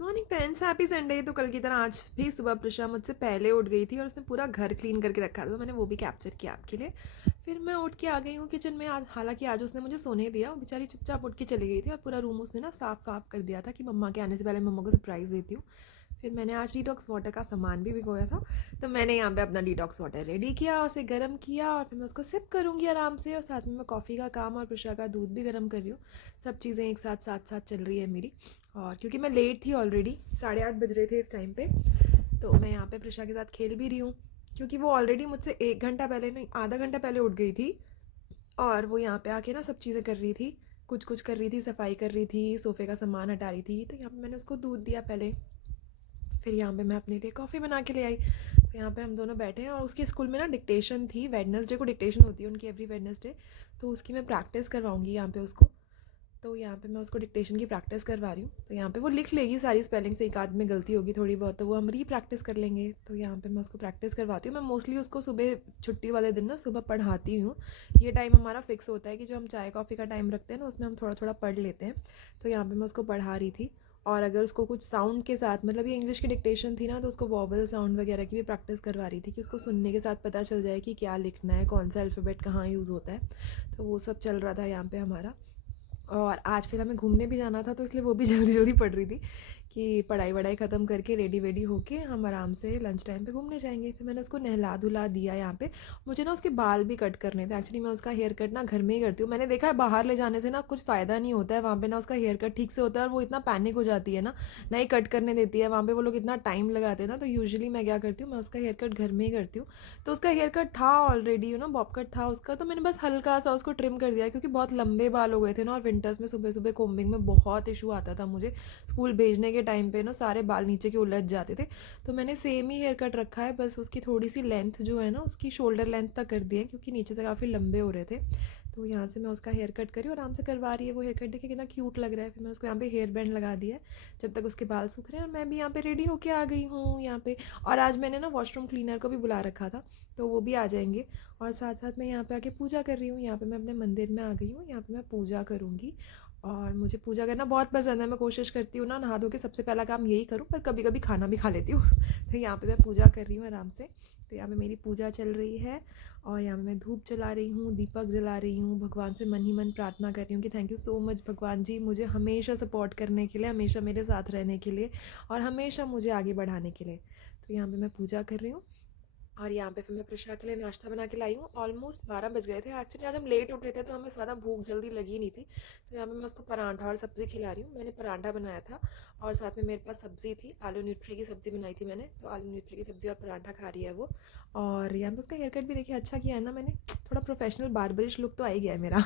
Morning friends, happy Sunday. तो कल की तरह आज भी सुबह प्रशा मुझसे पहले उठ गई थी और उसने पूरा घर क्लीन करके रखा था, तो मैंने वो भी कैप्चर किया आपके लिए। फिर मैं उठ के आ गई हूँ किचन में। आज हालांकि आज उसने मुझे सोने दिया, वो बेचारी चुपचाप उठ के चली गई थी और पूरा रूम उसने ना साफ साफ कर दिया था कि मम्मा के आने से पहले मम्मा को सरप्राइज़ देती हूँ। फिर मैंने आज डिटॉक्स वाटर का सामान भी भिगोया था, तो मैंने यहाँ पे अपना डिटॉक्स वाटर रेडी किया, उसे गर्म किया और फिर मैं उसको सिप करूँगी आराम से। और साथ में मैं कॉफ़ी का काम और प्रशा का दूध भी गर्म कर रही हूँ। सब चीज़ें एक साथ साथ साथ चल रही है मेरी। और क्योंकि मैं लेट थी ऑलरेडी, 8:30 बज रहे थे इस टाइम पे, तो मैं यहाँ पे प्रशा के साथ खेल भी रही हूँ। क्योंकि वो ऑलरेडी मुझसे 1 घंटा पहले, नहीं आधा घंटा पहले उठ गई थी और वो यहाँ पे आके ना सब चीज़ें कर रही थी, कुछ कुछ कर रही थी, सफाई कर रही थी, सोफ़े का सामान हटा रही थी। तो यहाँ पे मैंने उसको दूध दिया पहले, फिर यहाँ पे मैं अपने लिए कॉफ़ी बना के ले आई। तो यहाँ पे हम दोनों बैठे हैं और उसके स्कूल में ना डिक्टेशन थी, वेडनेसडे को डिक्टेशन होती है उनकी, एवरी वेडनेसडे। तो उसकी मैं प्रैक्टिस करवाऊँगी यहाँ पे उसको। तो यहाँ पे मैं उसको डिक्टेशन की प्रैक्टिस करवा रही हूँ। तो यहाँ पे वो लिख लेगी सारी स्पेलिंग से, एक आध में गलती होगी थोड़ी बहुत, तो वो हम री प्रैक्टिस कर लेंगे। तो यहाँ पे मैं उसको प्रैक्टिस करवाती हूँ। मैं मोस्टली उसको सुबह छुट्टी वाले दिन ना सुबह पढ़ाती हूँ। ये टाइम हमारा फिक्स होता है कि जो हम चाय कॉफ़ी का टाइम रखते हैं ना, उसमें हम थोड़ा थोड़ा पढ़ लेते हैं। तो यहाँ पर मैं उसको पढ़ा रही थी। और अगर उसको कुछ साउंड के साथ, मतलब ये इंग्लिश की डिक्टेशन थी ना, तो उसको वॉवल साउंड वगैरह की भी प्रैक्टिस करवा रही थी कि उसको सुनने के साथ पता चल जाए कि क्या लिखना है, कौन सा अल्फ़ाबेट कहाँ यूज़ होता है। तो वो सब चल रहा था यहाँ पे हमारा। और आज फिर हमें घूमने भी जाना था, तो इसलिए वो भी जल्दी जल्दी पढ़ रही थी कि पढ़ाई वढ़ाई ख़त्म करके रेडी वेडी होके हम आराम से लंच टाइम पे घूमने जाएंगे। फिर मैंने उसको नहला धुला दिया यहाँ पे। मुझे ना उसके बाल भी कट करने थे। एक्चुअली मैं उसका हेयर कट ना घर में ही करती हूँ। मैंने देखा है बाहर ले जाने से ना कुछ फ़ायदा नहीं होता है, वहाँ पे ना उसका हेयर कट ठीक से होता है और वो इतना पैनिक हो जाती है ना, नहीं कट करने देती है वहाँ पे, वो लोग इतना टाइम लगाते हैं ना। तो यूजुअली मैं क्या करती हूँ, मैं उसका हेयर कट घर में ही करती हूँ। तो उसका हेयर कट था ऑलरेडी, बॉब कट था उसका, तो मैंने बस हल्का सा उसको ट्रिम कर दिया क्योंकि बहुत लंबे बाल हो गए थे ना। और विंटर्स में सुबह सुबह कोम्बिंग में बहुत इशू आता था मुझे। स्कूल भेजने के टाइम पे ना सारे बाल नीचे के उलझ जाते थे। तो मैंने सेम ही हेयर कट रखा है, बस उसकी थोड़ी सी लेंथ जो है ना उसकी शोल्डर लेंथ तक कर दी है क्योंकि नीचे से काफ़ी लंबे हो रहे थे। तो यहाँ से मैं उसका हेयर कट करी और आराम से करवा रही है वो। हेयर कट देखिए कितना क्यूट लग रहा है। फिर मैंने उसको यहाँ पे हेयर बैंड लगा दिया है जब तक उसके बाल सूख रहे हैं। और मैं भी यहाँ पे रेडी होके आ गई हूँ यहाँ पे। और आज मैंने ना वॉशरूम क्लीनर को भी बुला रखा था, तो वो भी आ जाएंगे। और साथ साथ मैं यहाँ पे आके पूजा कर रही हूँ। यहाँ पे मैं अपने मंदिर में आ गई हूँ, यहाँ पे मैं पूजा करूँगी। और मुझे पूजा करना बहुत पसंद है। मैं कोशिश करती हूँ ना नहा धो के सबसे पहला काम यही करूँ, पर कभी कभी खाना भी खा लेती हूँ। तो यहाँ पे मैं पूजा कर रही हूँ आराम से। तो यहाँ पे मेरी पूजा चल रही है और यहाँ पे मैं धूप जला रही हूँ, दीपक जला रही हूँ, भगवान से मन ही मन प्रार्थना कर रही हूँ कि थैंक यू सो मच भगवान जी, मुझे हमेशा सपोर्ट करने के लिए, हमेशा मेरे साथ रहने के लिए और हमेशा मुझे आगे बढ़ाने के लिए। तो यहाँ पे मैं पूजा कर रही हूँ। और यहाँ पे फिर मैं प्रशा के लिए नाश्ता बना के लाई हूँ। ऑलमोस्ट 12 बज गए थे। एक्चुअली आज हम लेट उठे थे तो हमें ज़्यादा भूख जल्दी लगी नहीं थी। तो यहाँ पे मैं उसको पराठा और सब्ज़ी खिला रही हूँ। मैंने पराठा बनाया था और साथ में मेरे पास सब्ज़ी थी, आलू न्यूट्री की सब्ज़ी बनाई थी मैंने। तो आलू न्यूट्री की सब्ज़ी और पराठा खा रही है वो। और यहाँ पे उसका हेयर कट भी देखिए अच्छा किया है ना मैंने, थोड़ा प्रोफेशनल बार्बरिश लुक तो आ ही गया है मेरा।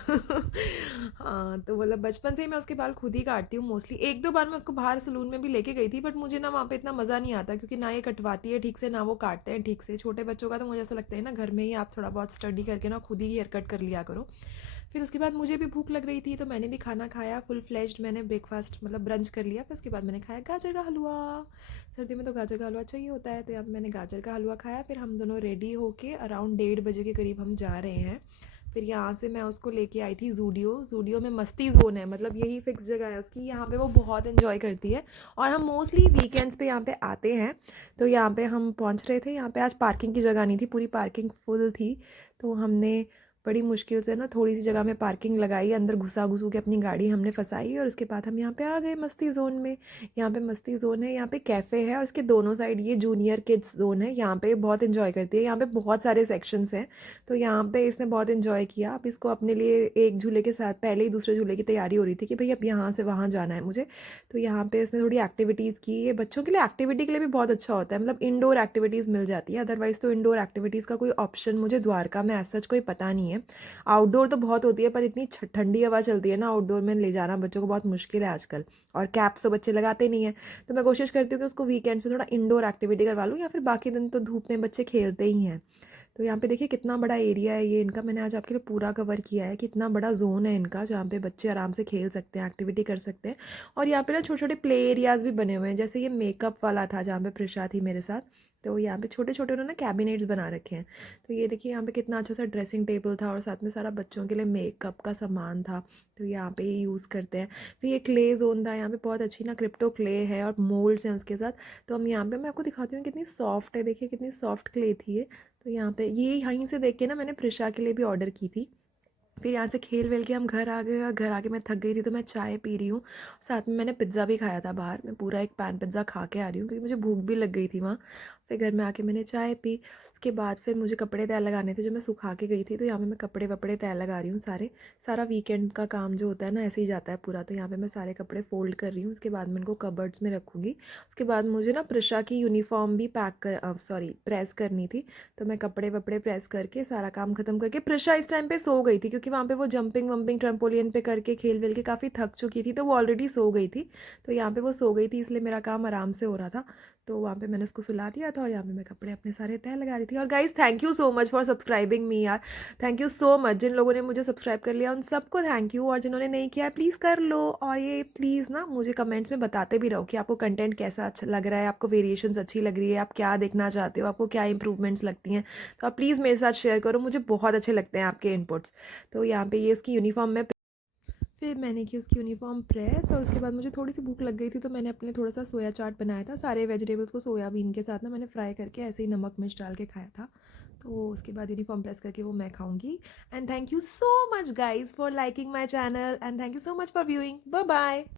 हाँ, तो मतलब बचपन से ही मैं उसके बाल खुद ही काटती हूँ मोस्टली। एक दो बार मैं उसको बाहर सलून में भी लेके गई थी, बट मुझे ना वहाँ पे इतना मज़ा नहीं आता क्योंकि ना ये कटवाती है ठीक से ना वो काटते हैं ठीक से। छोटे बच्चों का तो मुझे ऐसा लगता है ना घर में ही आप थोड़ा बहुत स्टडी करके ना खुद ही हेयर कट कर लिया करो। फिर उसके बाद मुझे भी भूख लग रही थी तो मैंने भी खाना खाया, फुल फ्लेज्ड मैंने ब्रेकफास्ट मतलब ब्रंच कर लिया। फिर उसके बाद मैंने खाया गाजर का हलवा। सर्दी में तो गाजर का हलवा चाहिए होता है, तो यहाँ पे मैंने गाजर का हलवा खाया। फिर हम दोनों रेडी होके अराउंड 1:30 बजे के करीब हम जा रहे हैं। फिर यहाँ से मैं उसको लेके आई थी जूडियो। जूडियो में मस्ती जोन है, मतलब यही फिक्स जगह है उसकी, यहाँ पे वो बहुत इन्जॉय करती है। और हम मोस्टली वीकेंड्स पे यहाँ पे आते हैं। तो यहाँ पे हम पहुँच रहे थे, यहाँ पे आज पार्किंग की जगह नहीं थी, पूरी पार्किंग फुल थी। तो हमने बड़ी मुश्किल से ना थोड़ी सी जगह में पार्किंग लगाई, अंदर घुसा घुसू के अपनी गाड़ी हमने फंसाई और उसके बाद हम यहाँ पे आ गए मस्ती जोन में। यहाँ पे मस्ती जोन है, यहाँ पे कैफ़े है और इसके दोनों साइड ये जूनियर किड्स जोन है। यहाँ पे बहुत इन्जॉय करती है, यहाँ पे बहुत सारे सेक्शंस हैं। तो यहाँ पे इसने बहुत इन्जॉय किया। अब इसको अपने लिए एक झूले के साथ पहले ही दूसरे झूले की तैयारी हो रही थी कि भाई अब यहाँ से वहाँ जाना है मुझे। तो यहाँ पे इसने थोड़ी एक्टिविटीज़ की। ये बच्चों के लिए एक्टिविटी के लिए भी बहुत अच्छा होता है, मतलब इंडोर एक्टिविटीज़ मिल जाती है। अदरवाइज़ तो इंडोर एक्टिविटीज़ का कोई ऑप्शन मुझे द्वारका में ऐसा सच कोई पता नहीं है। आउटडोर तो बहुत होती है पर इतनी ठंडी हवा चलती है ना, आउटडोर में ले जाना बच्चों को बहुत मुश्किल है आजकल। और कैप्स तो बच्चे लगाते नहीं हैं। तो मैं कोशिश करती हूँ कि उसको वीकेंड्स में थोड़ा इंडोर एक्टिविटी करवा लूँ, या फिर बाकी दिन तो धूप में बच्चे खेलते ही हैं। तो यहाँ पे देखिए कितना बड़ा एरिया है ये इनका, मैंने आज आपके लिए पूरा कवर किया है। कितना बड़ा जोन है इनका जहाँ पे बच्चे आराम से खेल सकते हैं, एक्टिविटी कर सकते हैं। और यहाँ पे ना छोटे छोटे प्ले एरियाज भी बने हुए हैं, जैसे ये मेकअप वाला था जहाँ पे प्रिशा थी मेरे साथ। तो यहाँ पे छोटे छोटे उन्होंने कैबिनेट्स बना रखे हैं। तो ये देखिए यहाँ पे कितना अच्छा सा ड्रेसिंग टेबल था और साथ में सारा बच्चों के लिए मेकअप का सामान था, तो यहाँ पे ये यूज़ करते हैं। फिर ये क्ले जोन था, यहाँ पे बहुत अच्छी ना क्रिप्टो क्ले है और मोल्ड्स हैं उसके साथ। तो हम यहाँ पे मैं आपको दिखाती हूँ कितनी सॉफ्ट है, देखिए कितनी सॉफ्ट क्ले थी ये। तो यहाँ पे ये यहीं से देख के ना मैंने प्रिशा के लिए भी ऑर्डर की थी। फिर यहाँ से खेल वेल के हम घर आ गए और घर आके मैं थक गई थी तो मैं चाय पी रही हूँ। साथ में मैंने पिज़्ज़ा भी खाया था बाहर, मैं पूरा एक पैन पिज़्ज़ा खा के आ रही हूँ क्योंकि मुझे भूख भी लग गई थी वहाँ। फिर घर में आके मैंने चाय पी। उसके बाद फिर मुझे कपड़े तय लगाने थे जो मैं सुखा के गई थी, तो यहाँ पे मैं कपड़े वपड़े तय लगा रही हूँ सारे। सारा वीकेंड का काम जो होता है ना ऐसे ही जाता है पूरा। तो यहाँ पे मैं सारे कपड़े फोल्ड कर रही हूँ, उसके बाद मैं इनको कबर्ड्स में रखूँगी। उसके बाद मुझे ना प्रिशा की यूनिफॉर्म भी प्रेस करनी थी। तो मैं कपड़े वपड़े प्रेस करके सारा काम ख़त्म करके, प्रिशा इस टाइम पे सो गई थी क्योंकि वहाँ पे वो जंपिंग वंपिंग ट्रम्पोलियन पे करके खेल वेल के काफ़ी थक चुकी थी, तो वो ऑलरेडी सो गई थी। तो यहाँ पे वो सो गई थी इसलिए मेरा काम आराम से हो रहा था। तो वहाँ पे मैंने उसको सुला दिया था और यहाँ पे मैं कपड़े अपने सारे तय लगा रही थी। और guys thank you so much for subscribing मी यार, थैंक यू सो मच। जिन लोगों ने मुझे सब्सक्राइब कर लिया उन सबको थैंक यू, और जिन्होंने नहीं किया है प्लीज़ कर लो। और ये प्लीज़ ना मुझे कमेंट्स में बताते भी रहो कि आपको कंटेंट कैसा अच्छा लग रहा है, आपको वेरिएशंस अच्छी लग रही है, आप क्या देखना चाहते हो, आपको क्या इंप्रूवमेंट्स लगती हैं। तो आप प्लीज़ मेरे साथ शेयर करो, मुझे बहुत अच्छे लगते हैं आपके इनपुट्स। तो यहाँ पे ये उसकी यूनिफॉर्म में फिर मैंने की उसकी यूनिफॉर्म प्रेस, और उसके बाद मुझे थोड़ी सी भूख लग गई थी तो मैंने अपने थोड़ा सा सोया चाट बनाया था। सारे वेजिटेबल्स को सोयाबीन के साथ ना मैंने फ्राई करके ऐसे ही नमक मिर्च डाल के खाया था। तो उसके बाद यूनिफॉर्म प्रेस करके वो मैं खाऊंगी। And thank you so much guys for liking my channel, and thank you so much for viewing. Bye bye.